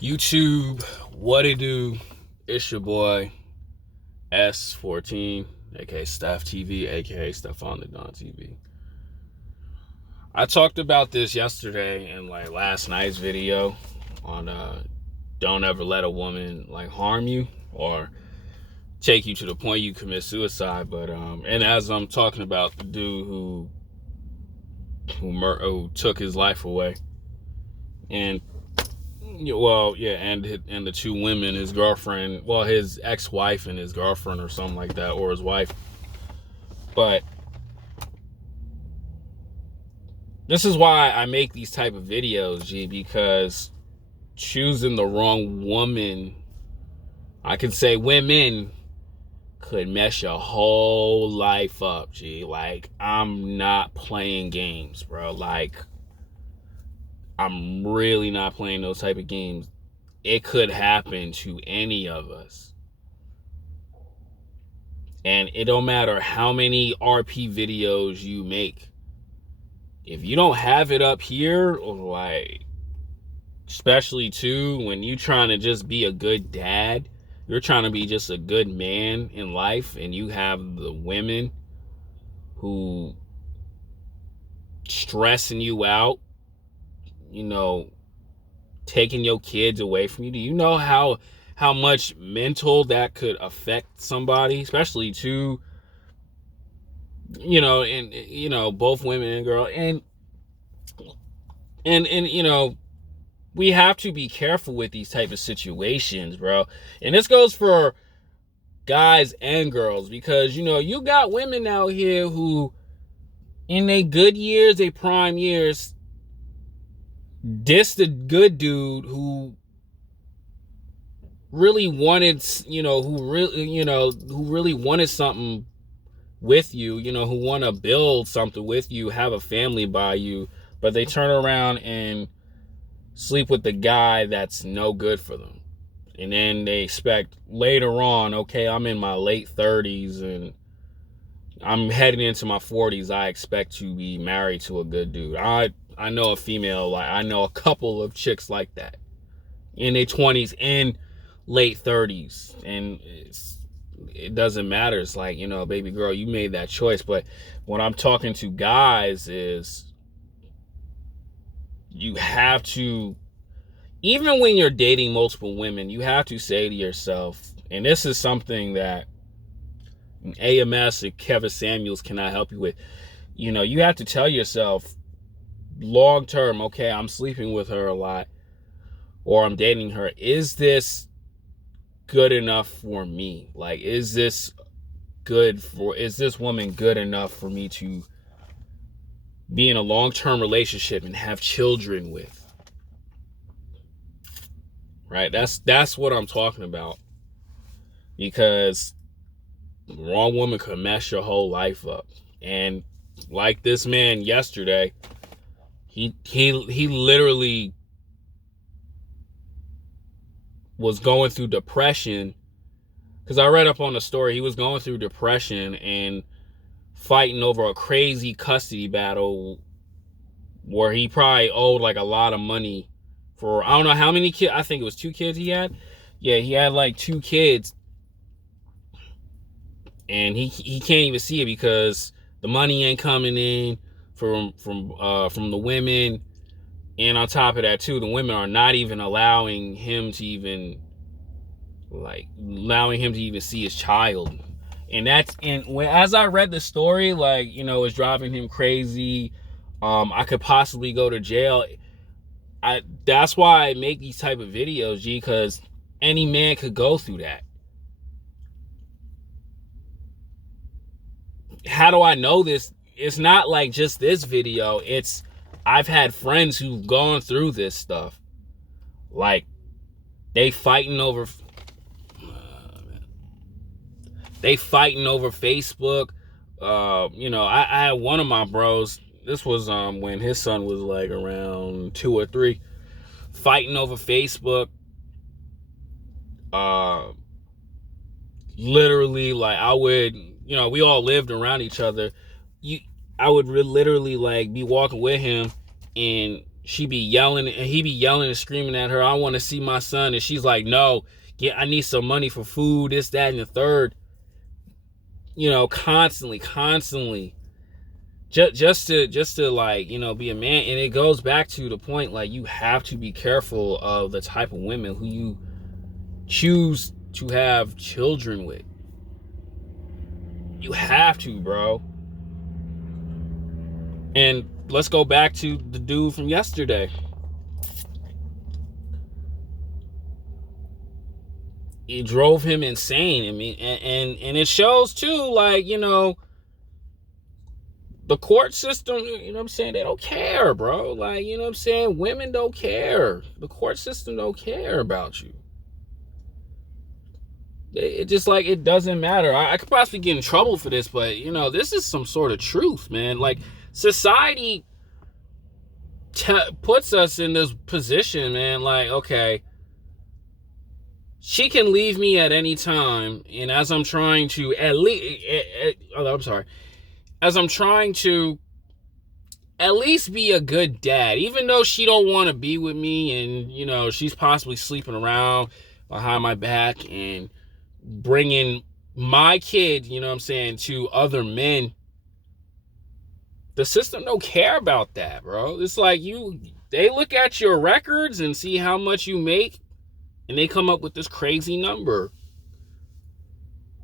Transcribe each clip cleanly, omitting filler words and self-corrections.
YouTube, what it do? It's your boy S14, aka Staff TV, aka Stefan the Don TV. I talked about this yesterday in last night's video on don't ever let a woman harm you or take you to the point you commit suicide. But and as I'm talking about the dude who took his life away, and and the two women, his girlfriend, his ex-wife and his girlfriend or something like that, or his wife. But this is why I make these type of videos, G, because choosing the wrong woman, I can say women, could mess your whole life up, G. I'm not playing games, bro. I'm really not playing those type of games. It could happen to any of us. And it don't matter how many RP videos you make. If you don't have it up here, or especially too, when you trying to just be a good dad, you're trying to be just a good man in life, and you have the women who stressing you out, taking your kids away from you. Do you know how much mental that could affect somebody, especially too, and both women and girl, and we have to be careful with these type of situations, bro. And this goes for guys and girls, because you got women out here who, in their good years, their prime years, diss the good dude who really wanted, who really wanted something with you, who want to build something with you, have a family by you, but they turn around and sleep with the guy that's no good for them. And then they expect later on, okay, I'm in my late 30s and I'm heading into my 40s, I expect to be married to a good dude. I know a female, I know a couple of chicks like that in their 20s and late 30s. And it doesn't matter. It's baby girl, you made that choice. But when I'm talking to guys is, you have to, even when you're dating multiple women, you have to say to yourself, and this is something that AMS and Kevin Samuels cannot help you with, you have to tell yourself long term, okay, I'm sleeping with her a lot, or I'm dating her. Is this good enough for me? Is this woman good enough for me to be in a long-term relationship and have children with? Right? That's what I'm talking about. Because the wrong woman could mess your whole life up. And like this man yesterday, he literally was going through depression, because I read up on the story. He was going through depression and fighting over a crazy custody battle where he probably owed a lot of money for, I don't know how many kids. I think it was 2 kids he had. Yeah, he had 2 kids, and he can't even see it because the money ain't coming in from the women. And on top of that too, the women are not even allowing him to even see his child. And as I read the story, it's driving him crazy. I could possibly go to jail. That's why I make these type of videos, G, because any man could go through that. How do I know this? It's not just this video. I've had friends who've gone through this stuff. They fighting over Facebook. I had one of my bros. This was when his son was around 2 or 3, fighting over Facebook. Literally, I would, we all lived around each other. I would literally be walking with him, and she be yelling and he be yelling and screaming at her, I want to see my son. And she's like, no, I need some money for food, this, that, and the third. You know, constantly. Just to like, you know, be a man. And it goes back to the point, like, you have to be careful of the type of women who you choose to have children with. You have to, bro. And let's go back to the dude from yesterday. It drove him insane. I mean, and it shows too, like, you know, the court system, you know what I'm saying? They don't care, bro. Like, you know what I'm saying? Women don't care. The court system don't care about you. It just, like, it doesn't matter. I could possibly get in trouble for this, but, you know, this is some sort of truth, man. Like, society puts us in this position, man. Like, okay, she can leave me at any time, and as I'm trying to as I'm trying to at least be a good dad, even though she don't want to be with me, and, you know, she's possibly sleeping around behind my back and bringing my kid, you know what I'm saying, to other men. The system don't care about that, bro. It's like they look at your records and see how much you make, and they come up with this crazy number.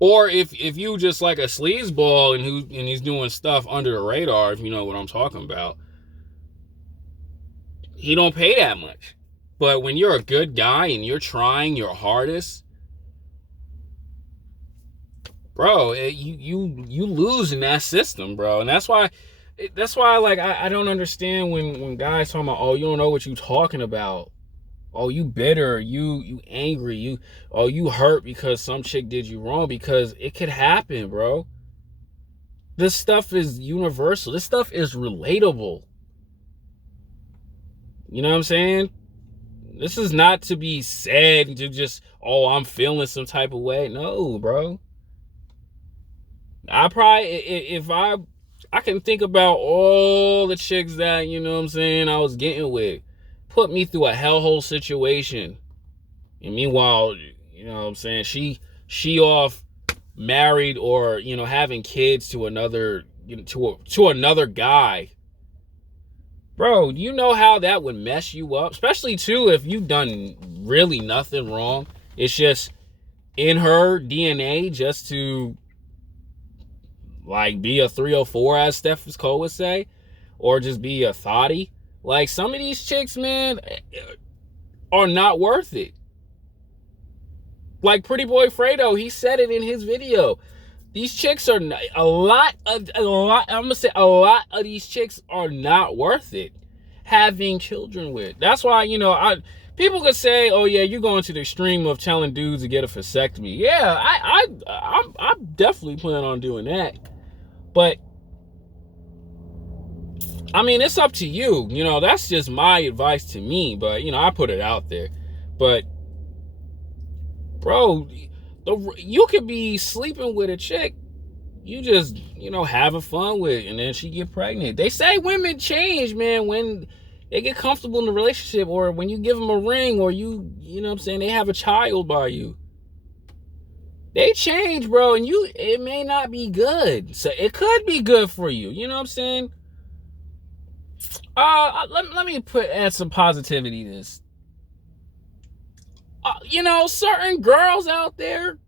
Or if you just like a sleazeball and he's doing stuff under the radar, if you know what I'm talking about, he don't pay that much. But when you're a good guy and you're trying your hardest, bro, you lose in that system, bro. And that's why like I don't understand when guys talking about, oh, you don't know what you talking about. Oh, you bitter, you angry, you hurt because some chick did you wrong, because it could happen, bro. This stuff is universal. This stuff is relatable. You know what I'm saying? This is not to be said to just, oh, I'm feeling some type of way. No, bro. I probably, if I can think about all the chicks that, you know what I'm saying, I was getting with, put me through a hellhole situation. And meanwhile, you know what I'm saying, she off married or, you know, having kids to another, you know, to another guy. Bro, do you know how that would mess you up? Especially too if you've done really nothing wrong. It's just in her DNA just to like be a 304, as Steph Cole would say, or just be a thotty. Like, some of these chicks, man, are not worth it. Like Pretty Boy Fredo, he said it in his video. These chicks are not, a lot of these chicks are not worth it having children with. That's why, you know, people could say, oh yeah, you're going to the extreme of telling dudes to get a vasectomy. Yeah, I'm definitely planning on doing that. But I mean, it's up to you. You know, that's just my advice to me. But, you know, I put it out there. But, bro, you could be sleeping with a chick you just, you know, having fun with, and then she get pregnant. They say women change, man, when they get comfortable in the relationship, or when you give them a ring, or you know what I'm saying, they have a child by you. They change, bro, and it may not be good. So it could be good for you. You know what I'm saying? Let me add some positivity to this. You know, certain girls out there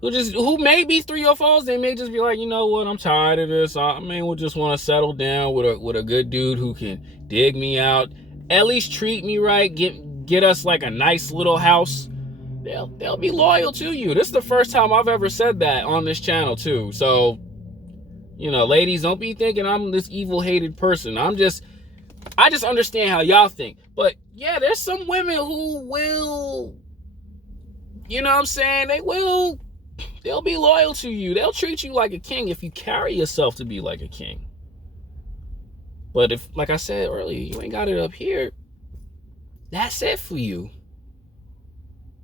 who may be 304s, they may just be like, you know what, I'm tired of this. I mean, we'll just want to settle down with a good dude who can dig me out, at least treat me right, get us like a nice little house. They'll be loyal to you. This is the first time I've ever said that on this channel too. So, you know, ladies, don't be thinking I'm this evil-hated person. I just understand how y'all think. But yeah, there's some women who will, you know what I'm saying, they'll be loyal to you. They'll treat you like a king if you carry yourself to be like a king. But if, like I said earlier, you ain't got it up here, that's it for you.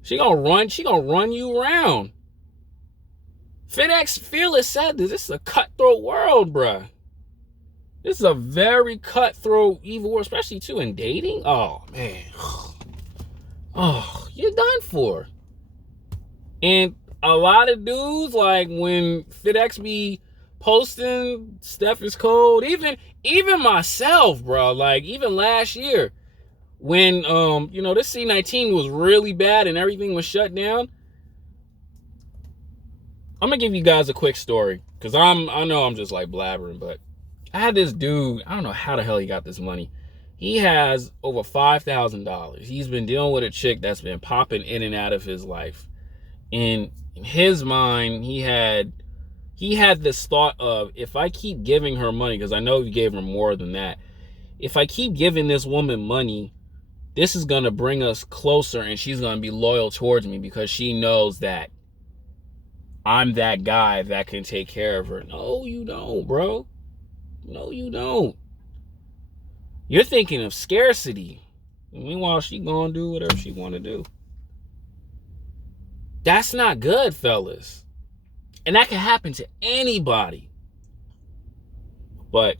She gonna run you around. FedEx Fearless said this is a cutthroat world, bruh. This is a very cutthroat, evil world, especially too in dating. Oh man, oh, you're done for. And a lot of dudes, like when FitX be posting Steph is cold, even myself, bro, like even last year when this C19 was really bad and everything was shut down. I'm gonna give you guys a quick story because I know I'm just like blabbering, but I had this dude, I don't know how the hell he got this money. He has over $5,000. He's been dealing with a chick that's been popping in and out of his life. In his mind, he had this thought of, if I keep giving her money, because I know he gave her more than that, if I keep giving this woman money, this is going to bring us closer and she's going to be loyal towards me because she knows that I'm that guy that can take care of her. No, you don't, bro. No, you don't. You're thinking of scarcity. Meanwhile, she gonna do whatever she want to do. That's not good, fellas. And that can happen to anybody. But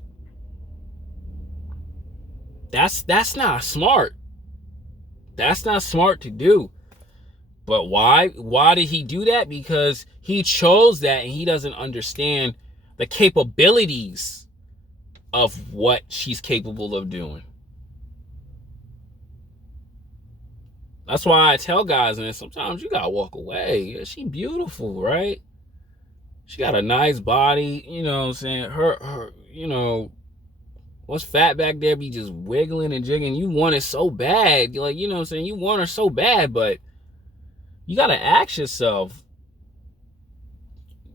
that's not smart. That's not smart to do. But why? Why did he do that? Because he chose that and he doesn't understand the capabilities of what she's capable of doing. That's why I tell guys, man, sometimes you gotta walk away. Yeah, she beautiful, right? She got a nice body, you know what I'm saying? Her what's fat back there be just wiggling and jiggling. You want it so bad. Like, you know what I'm saying? You want her so bad, but you gotta ask yourself,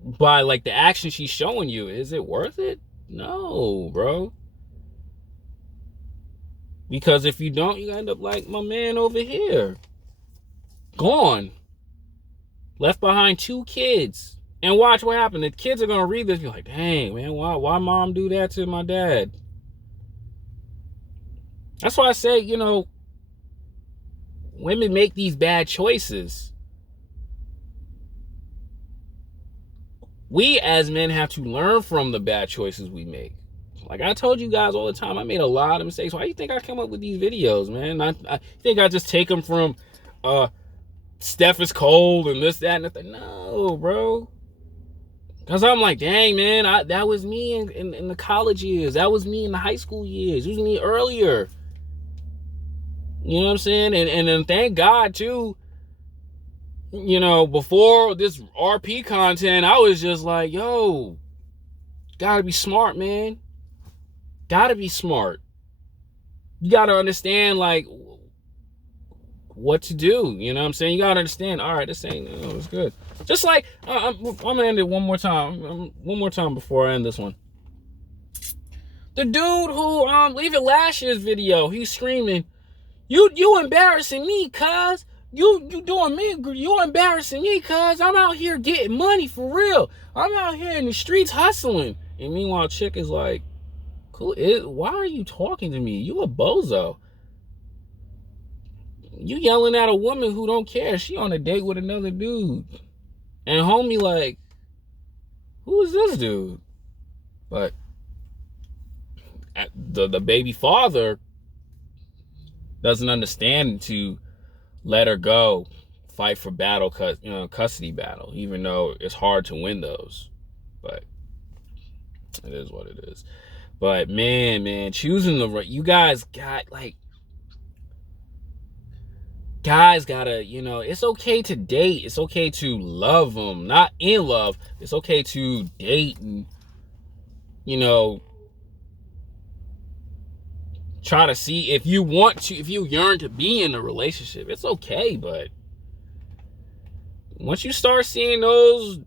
by like the action she's showing you, is it worth it? No, bro. Because if you don't, you end up like my man over here. Gone. Left behind 2 kids. And watch what happened. The kids are going to read this and be like, dang, man, why mom do that to my dad? That's why I say, women make these bad choices. We as men have to learn from the bad choices we make. Like I told you guys all the time, I made a lot of mistakes. Why do you think I come up with these videos, man? I think I just take them from Steph is cold and this, that, and that. No, bro. Because I'm like, dang, man, that was me in the college years. That was me in the high school years. It was me earlier. You know what I'm saying? And then thank God, too, before this RP content, I was just like, yo, gotta be smart, man. Gotta be smart. You gotta understand, like, what to do. You know what I'm saying? You gotta understand, all right, this ain't, it's good. Just like, I'm gonna end it one more time. One more time before I end this one. The dude who, leave it last year's video, he's screaming, you embarrassing me, cuz. You doing me, you embarrassing me, cuz I'm out here getting money for real. I'm out here in the streets hustling. And meanwhile, chick is like, cool, why are you talking to me? You a bozo. You yelling at a woman who don't care. She on a date with another dude. And homie like, who is this dude? But the baby father doesn't understand to let her go, fight for custody battle, even though it's hard to win those. But it is what it is. But man, choosing the right, you guys got like, guys gotta, it's okay to date. It's okay to love them, not in love. It's okay to date and, try to see if you yearn to be in a relationship. It's okay, but once you start seeing those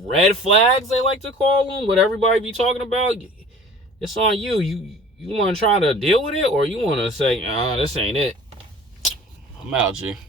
red flags, they like to call them, what everybody be talking about, it's on you. You want to try to deal with it, or you want to say, this ain't it. I'm out, G.